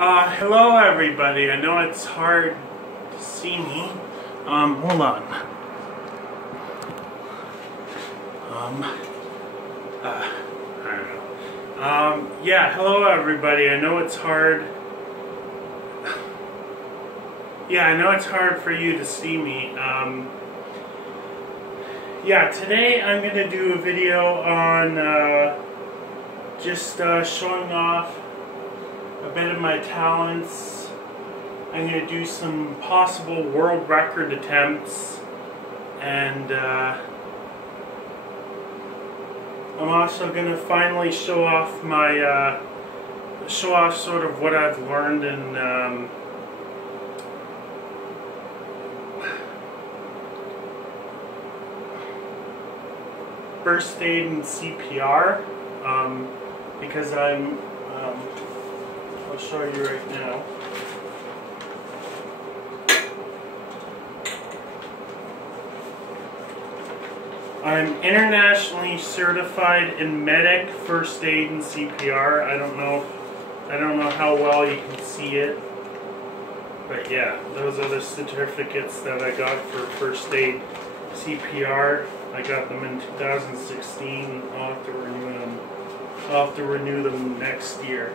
Hello everybody. I know it's hard to see me. Hold on. I don't know. Yeah, hello everybody. I know it's hard. Yeah, I know it's hard for you to see me. Yeah, today I'm going to do a video on, just showing off a bit of my talents. I'm going to do some possible world record attempts, and I'm also going to finally show off my sort of what I've learned in first aid and CPR, because I'll show you right now. I'm internationally certified in medic, first aid, and CPR. I don't know how well you can see it, but yeah, those are the certificates that I got for first aid, CPR. I got them in 2016. I'll have to renew them. I'll have to renew them next year.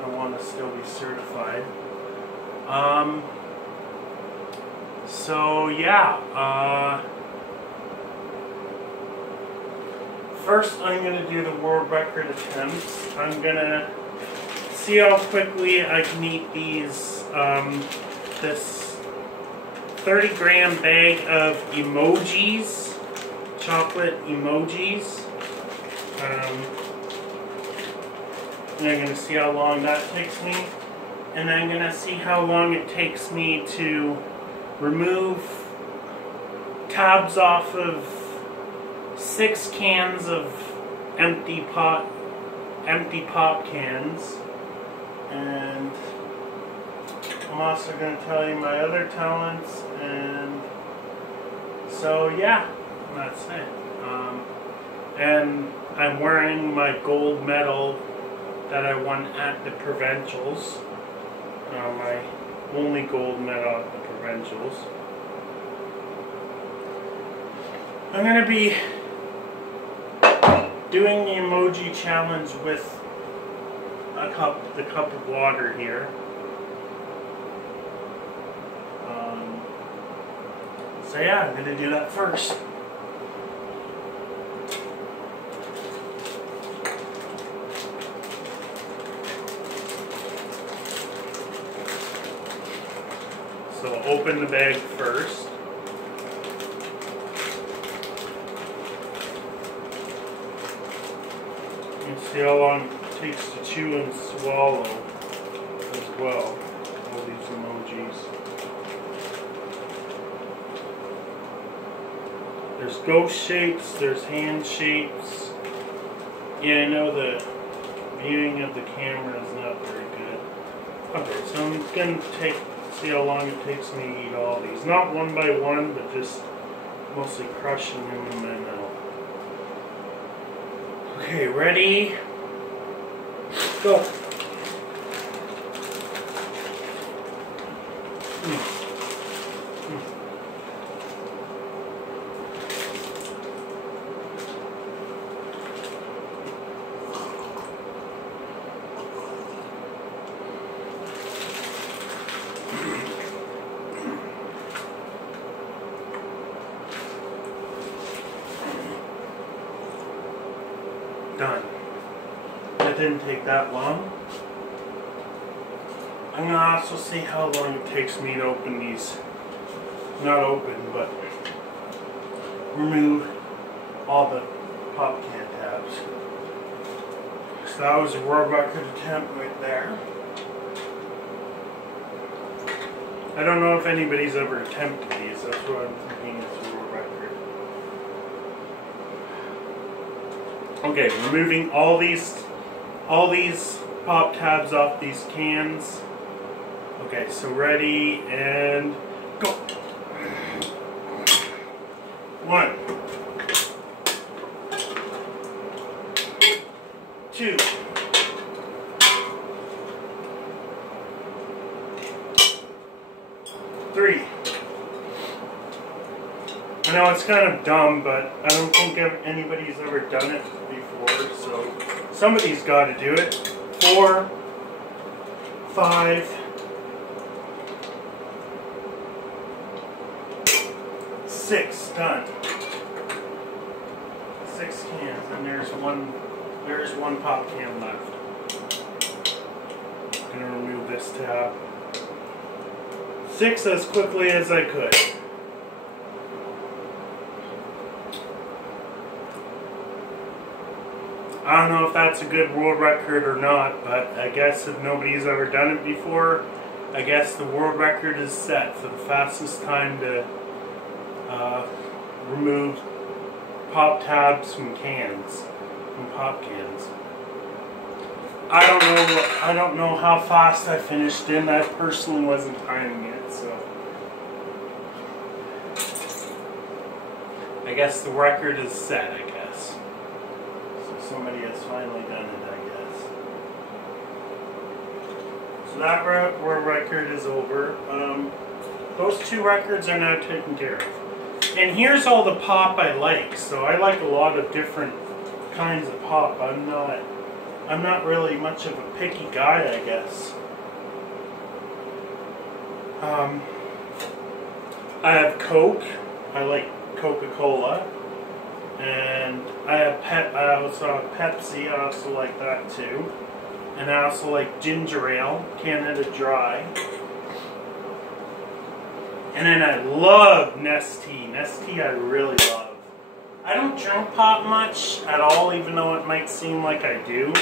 I want to still be certified. So yeah. First, I'm going to do the world record attempts. I'm going to see how quickly I can eat these. This 30-gram bag of emojis, chocolate emojis. And I'm going to see how long that takes me. And I'm going to see how long it takes me to remove tabs off of 6 cans of empty pop cans. And I'm also going to tell you my other talents, and so yeah, that's it. And I'm wearing my gold medal that I won at the provincials, my only gold medal at the provincials. I'm going to be doing the emoji challenge with the cup of water here. So yeah, I'm going to do that first. So I'll open the bag first. You can see how long it takes to chew and swallow as well. All these emojis. There's ghost shapes, there's hand shapes. Yeah, I know the viewing of the camera is not very good. Okay, so I'm going to see how long it takes me to eat all these. Not one by one, but just mostly crushing them in my mouth. Okay, ready? Go! Done. That didn't take that long. I'm going to also see how long it takes me to open these. Not open, but remove all the pop can tabs. So that was a world record attempt right there. I don't know if anybody's ever attempted these. That's what I'm thinking is a world record. Okay, removing all these pop tabs off these cans. Okay, so ready and go. 1, 2, I know it's kind of dumb, but I don't think anybody's ever done it before, so somebody's got to do it. 4, 5, 6, done. 6 cans, and there's one pop can left. I'm gonna remove this tab. 6 as quickly as I could. I don't know if that's a good world record or not, but I guess if nobody's ever done it before, I guess the world record is set for the fastest time to remove pop tabs from cans, from pop cans. I don't know how fast I finished in. I personally wasn't timing it, so I guess the record is set, I guess. So somebody has finally done it, I guess. So that world record is over. Those 2 records are now taken care of. And here's all the pop I like. So I like a lot of different kinds of pop. I'm not really much of a picky guy, I guess. I have Coke. I like Coca-Cola. And I also have Pepsi. I also like that too. And I also like ginger ale, Canada Dry. And then I love Nestea. Nestea I really love. I don't drink pop much at all, even though it might seem like I do,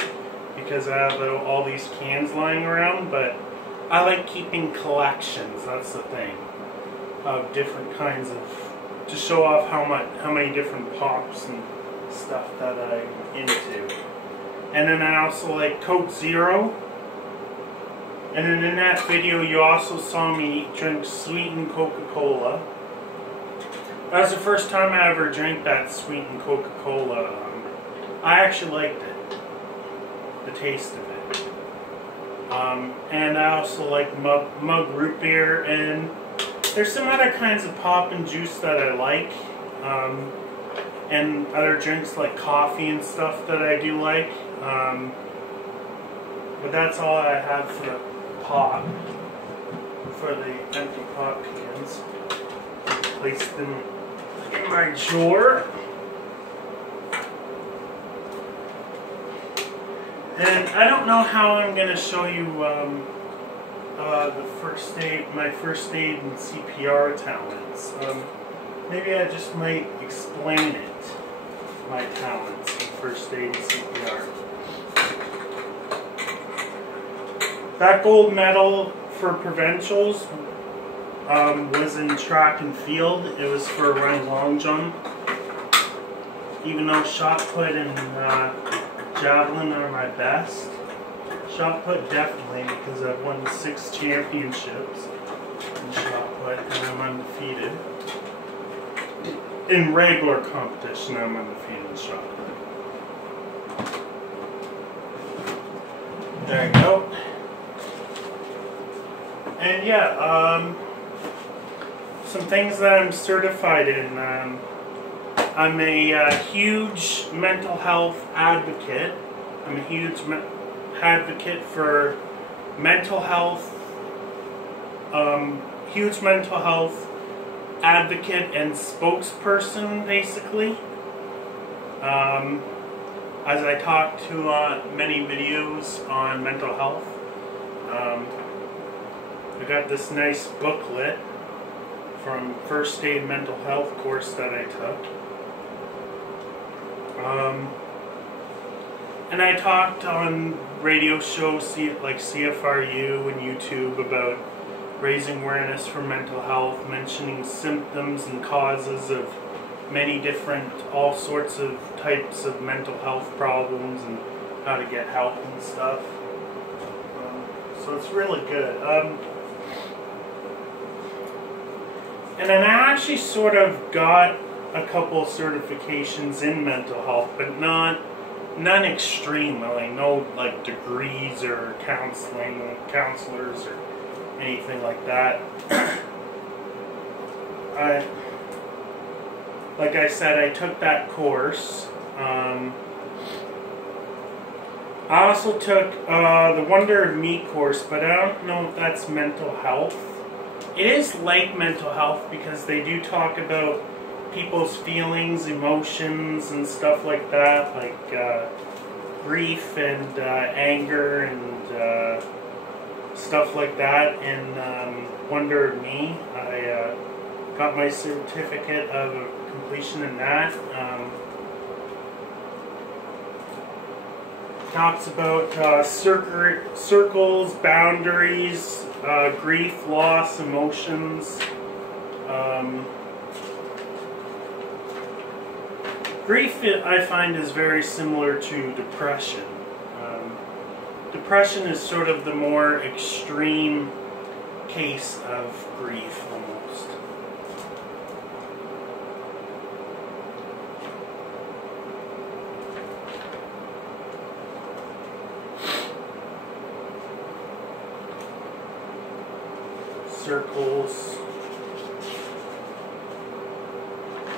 because I have all these cans lying around, but I like keeping collections, that's the thing, of different kinds of, to show off how many different pops and stuff that I'm into. And then I also like Coke Zero. And then in that video you also saw me drink sweetened Coca-Cola. That was the first time I ever drank that sweetened Coca-Cola. I actually liked it, the taste of it. And I also like mug root beer, and there's some other kinds of pop and juice that I like. And other drinks like coffee and stuff that I do like. But that's all I have for the pop, for the empty pop cans. Place them in my drawer. And I don't know how I'm going to show you my first aid and CPR talents. Maybe I just might explain it, my talents in first aid and CPR. That gold medal for provincials was in track and field. It was for running long jump. Even though shot put and javelin are my best. Shot put definitely, because I've won 6 championships in shot put and I'm undefeated. In regular competition, I'm undefeated in shot put. There you go. And yeah, some things that I'm certified in. I'm a huge mental health advocate. I'm a huge advocate for mental health. Huge mental health advocate and spokesperson, basically. As I talk to many videos on mental health. I got this nice booklet from First Aid Mental Health course that I took. And I talked on radio shows like CFRU and YouTube about raising awareness for mental health, mentioning symptoms and causes of many different, all sorts of types of mental health problems and how to get help and stuff. So it's really good. And then I actually sort of got a couple certifications in mental health, but none extreme, like no like degrees or counselors or anything like that. like I said, I took that course. I also took the Wonder of Me course, but I don't know if that's mental health. It is like mental health because they do talk about people's feelings, emotions, and stuff like that, like grief and anger and stuff like that. And Wonder of Me, I got my certificate of completion in that. Talks about circles, boundaries, grief, loss, emotions. Grief, I find, is very similar to depression. Depression is sort of the more extreme case of grief, almost. Circles.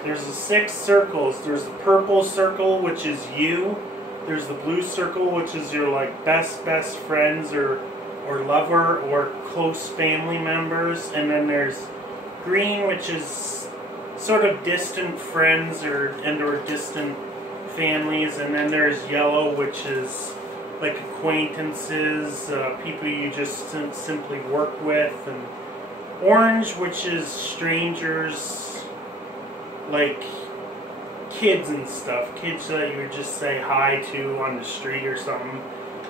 There's the 6 circles. There's the purple circle, which is you. There's the blue circle, which is your like best friends or lover or close family members. And then there's green, which is sort of distant friends or distant families. And then there's yellow, which is like acquaintances, people you just simply work with, and orange, which is strangers, like kids and stuff, kids that you would just say hi to on the street or something.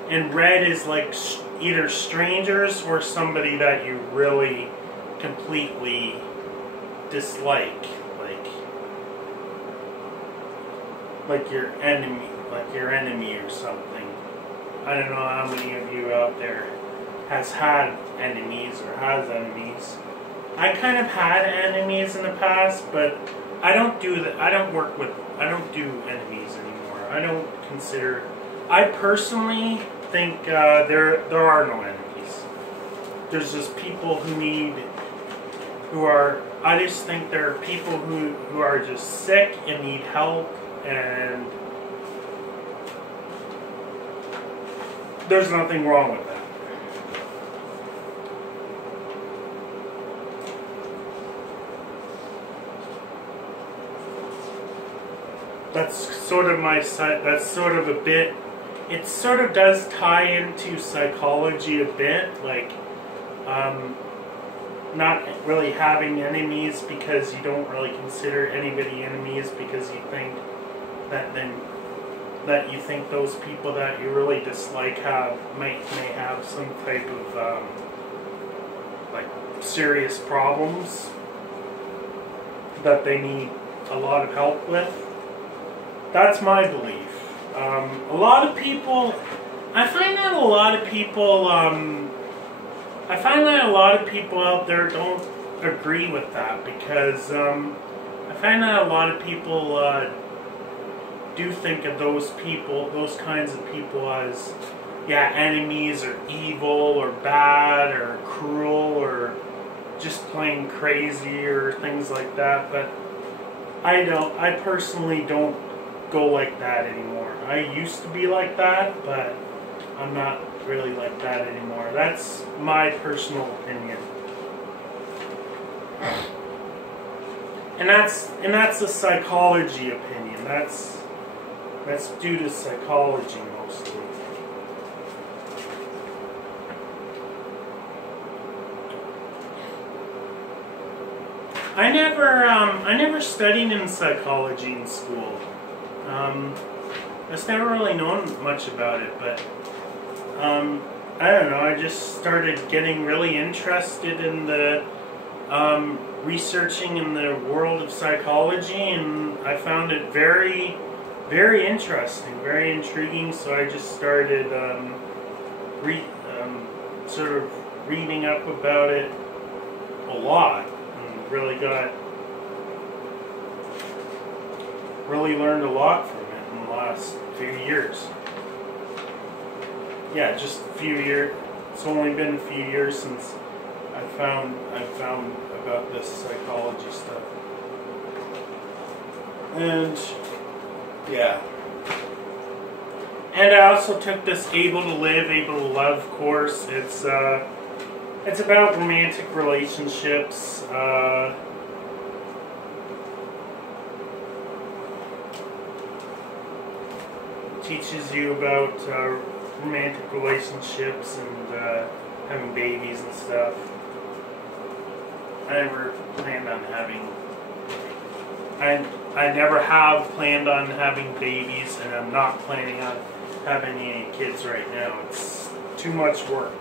And red is like either strangers or somebody that you really completely dislike, like your enemy or something. I don't know how many of you out there has had enemies or has enemies. I kind of had enemies in the past, but I don't do that. I don't do enemies anymore. I personally think there are no enemies. There's just people I just think there are people who are just sick and need help, and there's nothing wrong with that. That's sort of a bit, it sort of does tie into psychology a bit, like not really having enemies because you don't really consider anybody enemies because you think that you think those people that you really dislike may have some type of like serious problems that they need a lot of help with. That's my belief. A lot of people, I find that a lot of people out there don't agree with that, because I find that a lot of people do think of those kinds of people as, enemies or evil or bad or cruel or just plain crazy or things like that. But I personally don't go like that anymore. I used to be like that, but I'm not really like that anymore. That's my personal opinion. And that's a psychology opinion. That's due to psychology mostly. I never studied in psychology in school. I just never really known much about it, but I don't know, I just started getting really interested in the researching in the world of psychology, and I found it very, very interesting, very intriguing, so I just started sort of reading up about it a lot, and really learned a lot from it in the last few years. Yeah, just a few years. It's only been a few years since I found about this psychology stuff. And yeah. And I also took this Able to Live, Able to Love course. It's about romantic relationships. Teaches you about romantic relationships and having babies and stuff. I never planned on having. I never have planned on having babies, and I'm not planning on having any kids right now. It's too much work.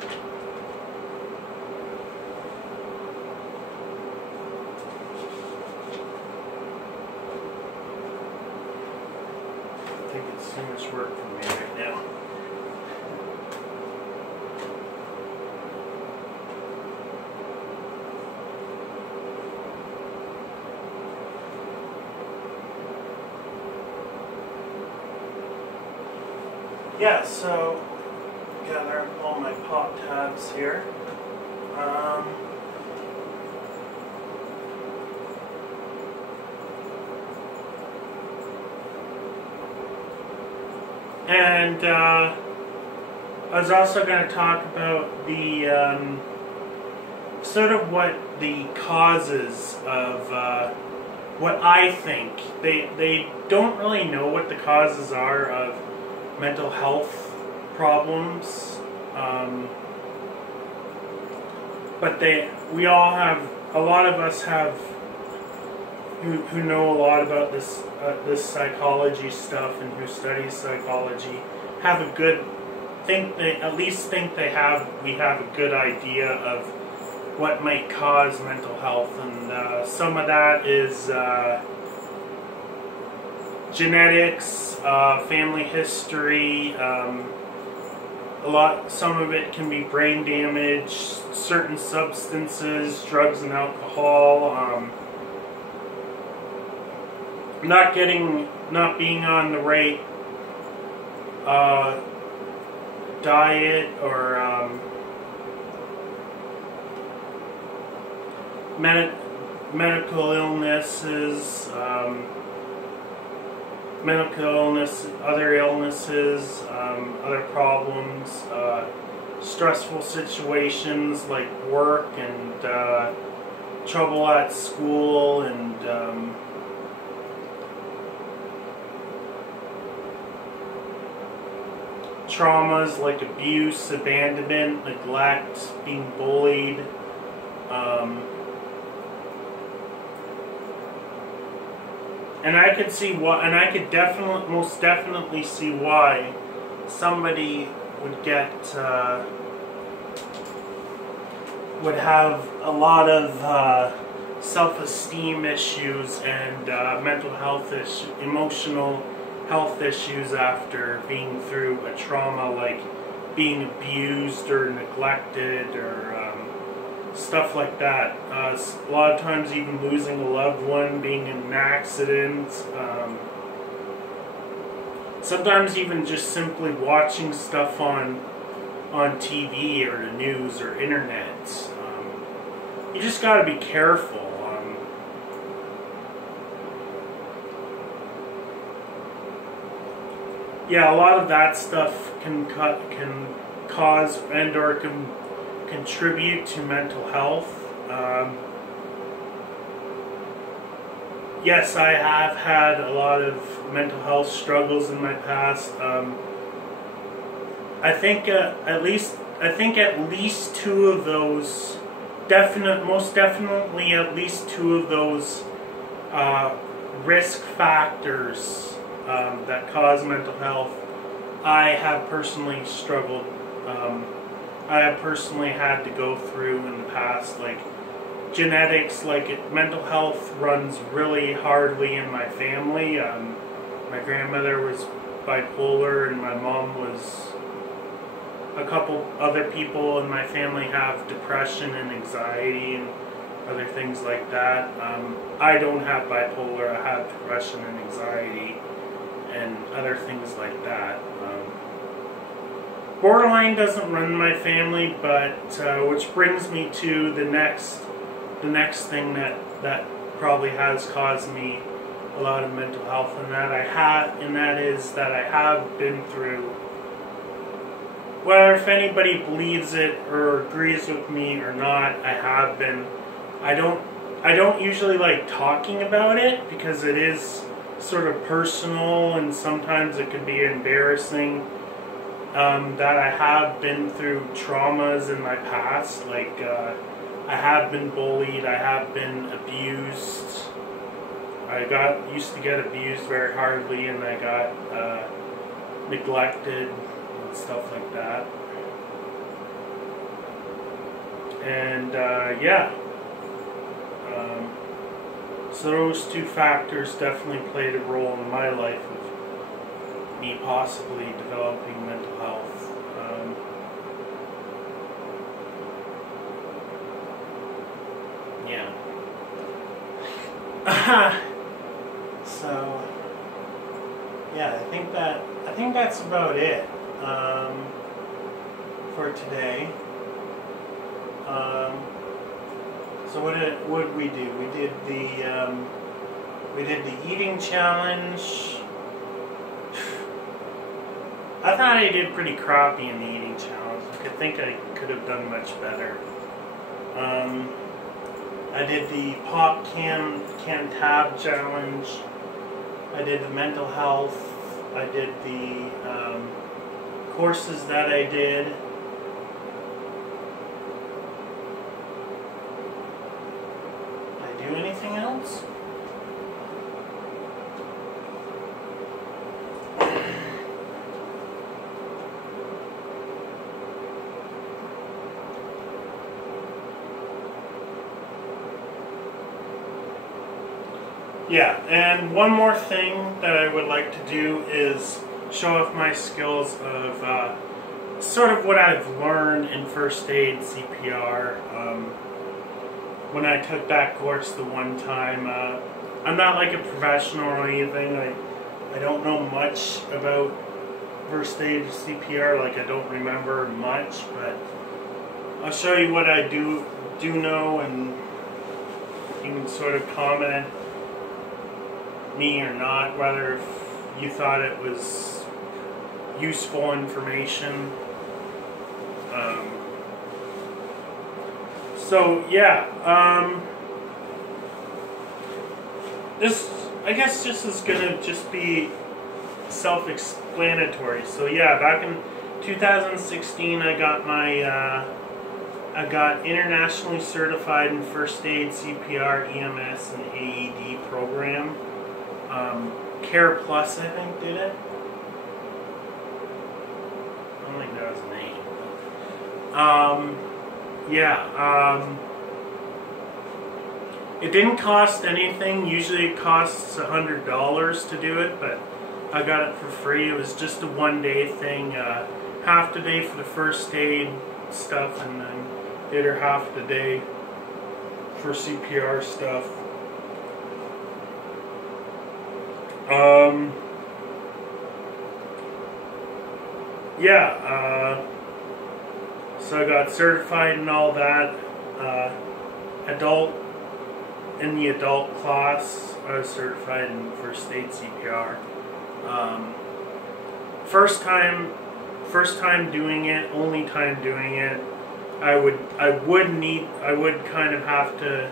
I think it's too much work for me right now. Yeah, so gather up all my pop tabs here. And I was also going to talk about the sort of what the causes of what I think. They don't really know what the causes are of mental health problems, but we all have, a lot of us have, who know a lot about this psychology stuff and who studies psychology, have a good, at least think we have a good idea of what might cause mental health, and some of that is genetics, family history, some of it can be brain damage, certain substances, drugs and alcohol, not being on the right diet, or medical illnesses, other illnesses, other problems, stressful situations like work and trouble at school, and traumas like abuse, abandonment, neglect, being bullied. And I could see why, and I could most definitely see why somebody would would have a lot of self-esteem issues and mental health issues, emotional health issues after being through a trauma like being abused or neglected, or stuff like that. A lot of times even losing a loved one, being in an accident. Sometimes even just simply watching stuff on TV or the news or internet. You just got to be careful. Yeah, a lot of that stuff can cause and or can contribute to mental health. Yes, I have had a lot of mental health struggles in my past. I think at least two of those, most definitely at least two of those risk factors that cause mental health, I have personally struggled. I have personally had to go through in the past, like genetics, mental health runs really hardly in my family. My grandmother was bipolar, and my mom was. A couple other people in my family have depression and anxiety and other things like that. I don't have bipolar. I have depression and anxiety and other things like that. Borderline doesn't run in my family, but which brings me to the next thing that probably has caused me a lot of mental health, and that is that I have been through. Whether if anybody believes it or agrees with me or not, I have been. I don't usually like talking about it because it is sort of personal and sometimes it can be embarrassing. That I have been through traumas in my past, like I have been bullied, I have been abused. I used to get abused very hardly, and I got neglected and stuff like that. And yeah, so those two factors definitely played a role in my life of me possibly developing mental health. Yeah. So yeah, I think that's about it for today. So what did we do? We did the eating challenge. I thought I did pretty crappy in the eating challenge. I think I could have done much better. I did the pop can tab challenge. I did the mental health. I did the courses that I did. Did I do anything else? Yeah, and one more thing that I would like to do is show off my skills of sort of what I've learned in first aid CPR. When I took that course the one time, I'm not like a professional or anything. I don't know much about first aid CPR, like I don't remember much, but I'll show you what I do know, and you can sort of comment me or not, whether if you thought it was useful information. So yeah, this I guess this is gonna just be self-explanatory. So yeah, back in 2016, I got internationally certified in first aid, CPR, EMS, and AED program. Care Plus, I think, did it. I don't think that was a name. Yeah. It didn't cost anything. Usually it costs $100 to do it, but I got it for free. It was just a one-day thing. Half the day for the first aid stuff, and then the other half the day for CPR stuff. Yeah, so I got certified and all that. In the adult class, I was certified in first aid CPR. First time doing it, only time doing it. I would kind of have to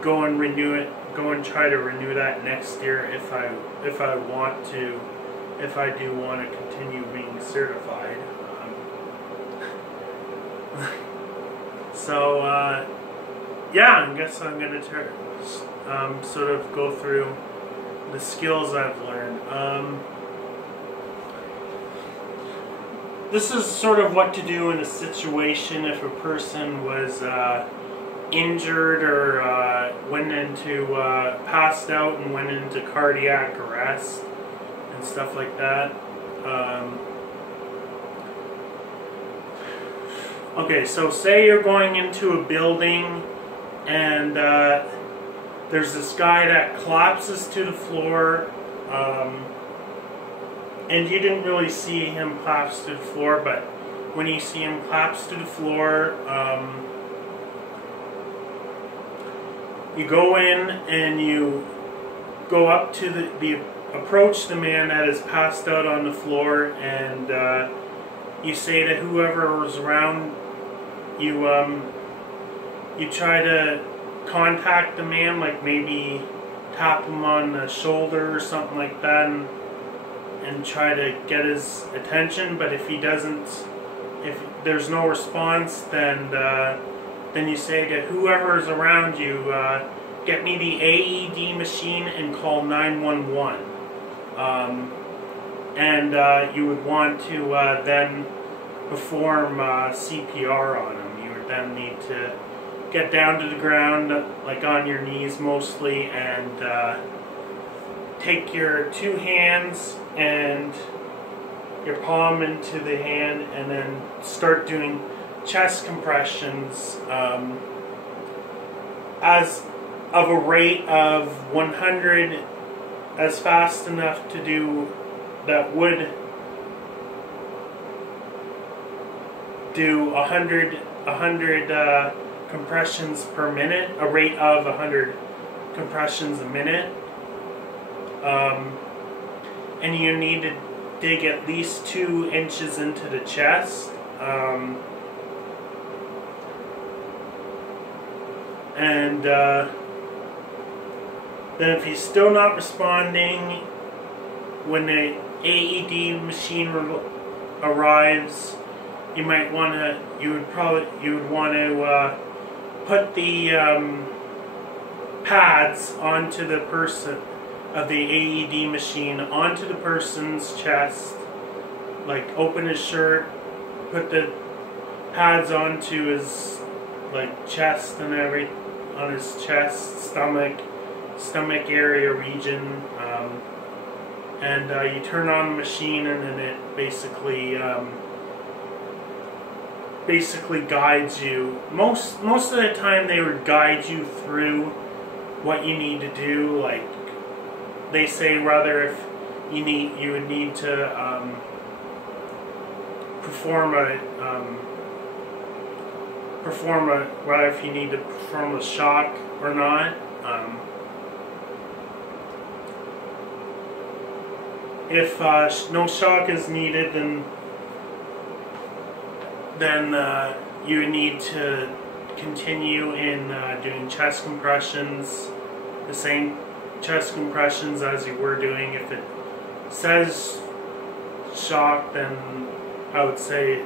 go and renew it. Go and try to renew that next year if I do want to continue being certified. So yeah, I guess I'm gonna sort of go through the skills I've learned. This is sort of what to do in a situation if a person was injured or passed out and went into cardiac arrest and stuff like that. Okay, so say you're going into a building and there's this guy that collapses to the floor, and you didn't really see him collapse to the floor, but when you see him collapse to the floor, you go in and you go up to approach the man that is passed out on the floor, and you say to whoever is around, you try to contact the man, like maybe tap him on the shoulder or something like that, and try to get his attention. But if he doesn't, if there's no response, then you say to whoever is around you, get me the AED machine and call 911. And you would want to then perform CPR on him. You would then need to get down to the ground, like on your knees mostly, and take your two hands and your palm into the hand, and then start doing chest compressions as of a rate of 100, as fast enough to do that would do 100 compressions per minute, a rate of 100 compressions a minute. And you need to dig at least 2 inches into the chest. Then if he's still not responding, when the AED machine arrives, you would want to put the pads onto the person of the AED machine onto the person's chest, like open his shirt, put the pads onto his chest and on his chest, stomach area region, and you turn on the machine, and then it basically guides you. Most of the time they would guide you through what you need to do. Like they say, rather if you would need to perform if you need to perform a shock or not. If no shock is needed, then you would need to continue in doing chest compressions, the same chest compressions as you were doing. If it says shock, then I would say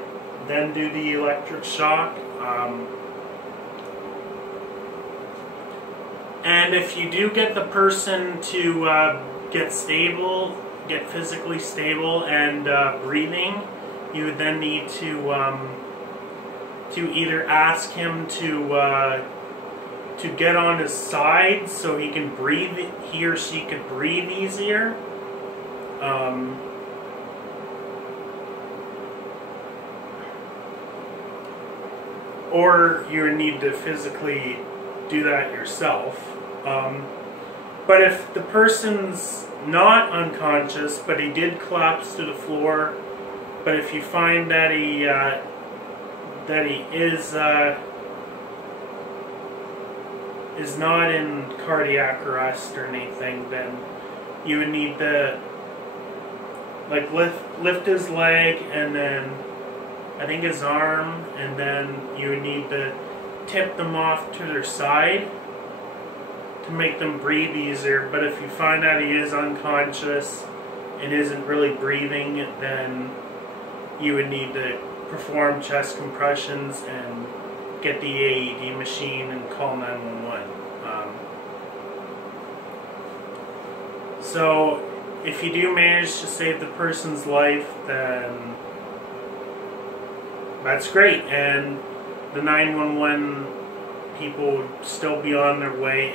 then do the electric shock. And if you do get the person to get physically stable and breathing, you would then need to either ask him to get on his side so he can breathe, he or she could breathe easier. Or you would need to physically do that yourself. But if the person's not unconscious, but he did collapse to the floor, but if you find that he is not in cardiac arrest or anything, then you would need to lift his leg, and then I think his arm, and then you would need to tip them off to their side to make them breathe easier. But if you find that he is unconscious and isn't really breathing, then you would need to perform chest compressions and get the AED machine and call 911. So if you do manage to save the person's life, then that's great, and the 911 people would still be on their way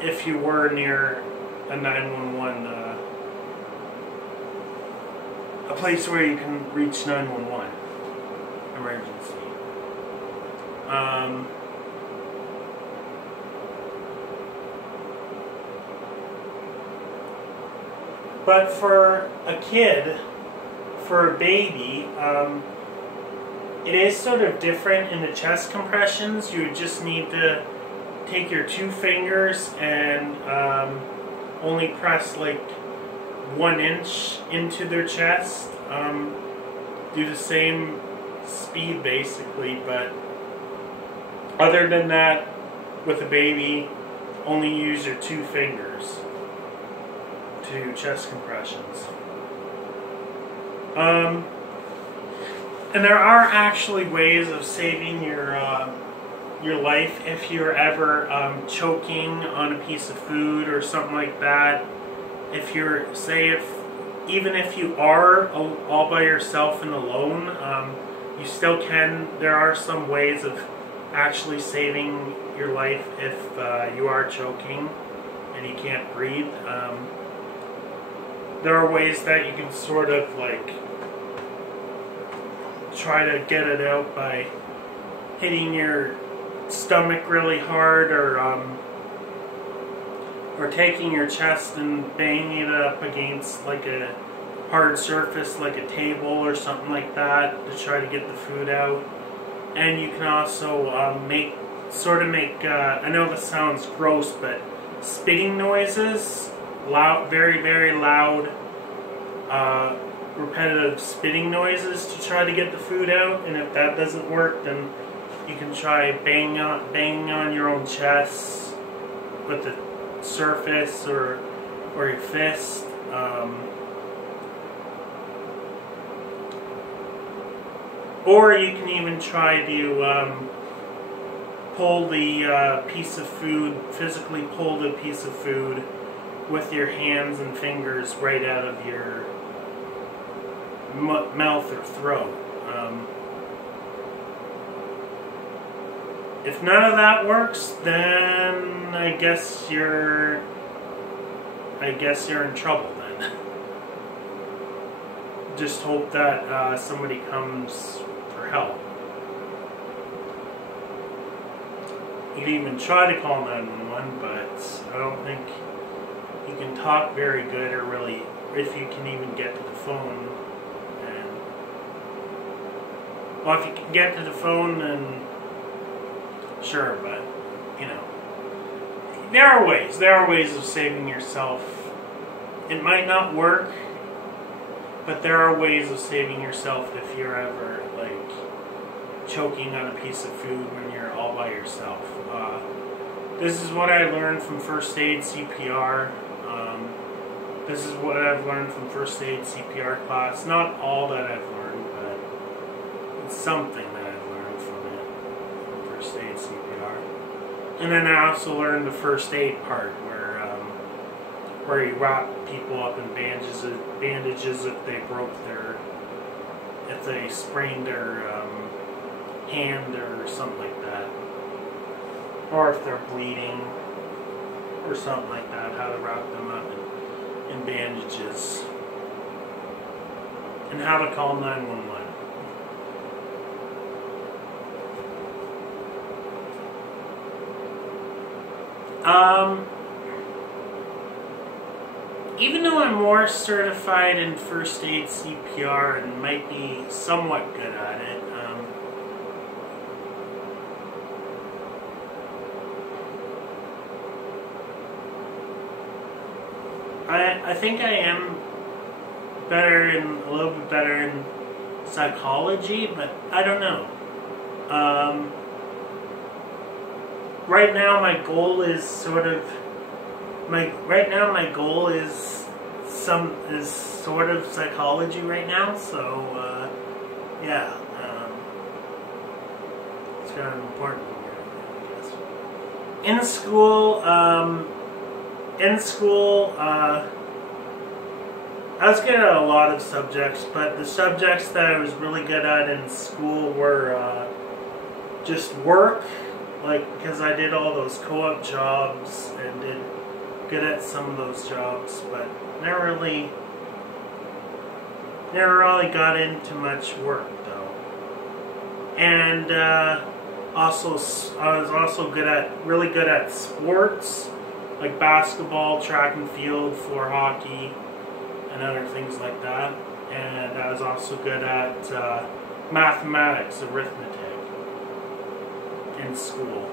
if you were near a 911, a place where you can reach 911 emergency. But for a kid, for a baby, it is sort of different in the chest compressions. You would just need to take your 2 fingers and only press like 1 inch into their chest. Do the same speed basically, but other than that, with a baby, only use your 2 fingers to chest compressions. And there are actually ways of saving your life if you're ever choking on a piece of food or something like that. If you're, even if you are all by yourself and alone, you still can. There are some ways of actually saving your life if you are choking and you can't breathe. There are ways that you can sort of like try to get it out by hitting your stomach really hard, or taking your chest and banging it up against like a hard surface like a table or something like that to try to get the food out. And you can also make I know this sounds gross, but spitting noises, loud, very, very loud, repetitive spitting noises to try to get the food out. And if that doesn't work, then you can try banging on your own chest with the surface or your fist. Or you can even try to pull the piece of food, physically pull the piece of food with your hands and fingers right out of your mouth or throat. If none of that works, then I guess you're in trouble then. Just hope that somebody comes for help. You can even try to call 911, but I don't think you can talk very good, or really, if you can even get to the phone. And well, if you can get to the phone, then sure, but you know, there are ways of saving yourself. It might not work, but there are ways of saving yourself if you're ever like choking on a piece of food when you're all by yourself. This is what I learned from first aid CPR. This is what I've learned from first aid CPR class. Not all that I've learned, but it's something that I've learned from it, from first aid CPR. And then I also learned the first aid part, where you wrap people up in bandages if they sprained their hand or something like that, or if they're bleeding or something like that, how to wrap them up in bandages, and how to call 911. Even though I'm more certified in first aid CPR and might be somewhat good at it, I think I am a little bit better in psychology, but I don't know. Right now my goal is sort of psychology right now, so yeah, it's kind of important, I guess. In school, I was good at a lot of subjects, but the subjects that I was really good at in school were just work, because I did all those co-op jobs and did good at some of those jobs, but never really got into much work though. And also, I was also really good at sports, like basketball, track and field, floor hockey, and other things like that. And I was also good at mathematics, arithmetic, in school.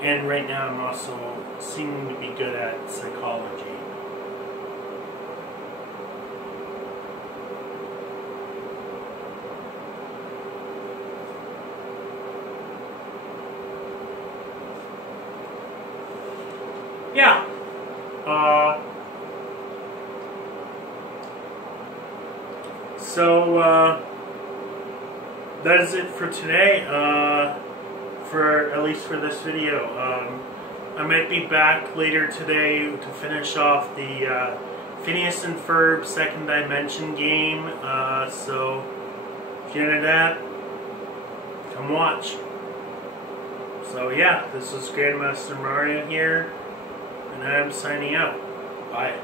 And right now I'm also seeming to be good at psychology. Yeah. So that is it for today. For at least for this video. I might be back later today to finish off the Phineas and Ferb Second Dimension game. So if you're into that, come watch. So yeah, this is Grandmaster Mario here, and I'm signing out. Bye.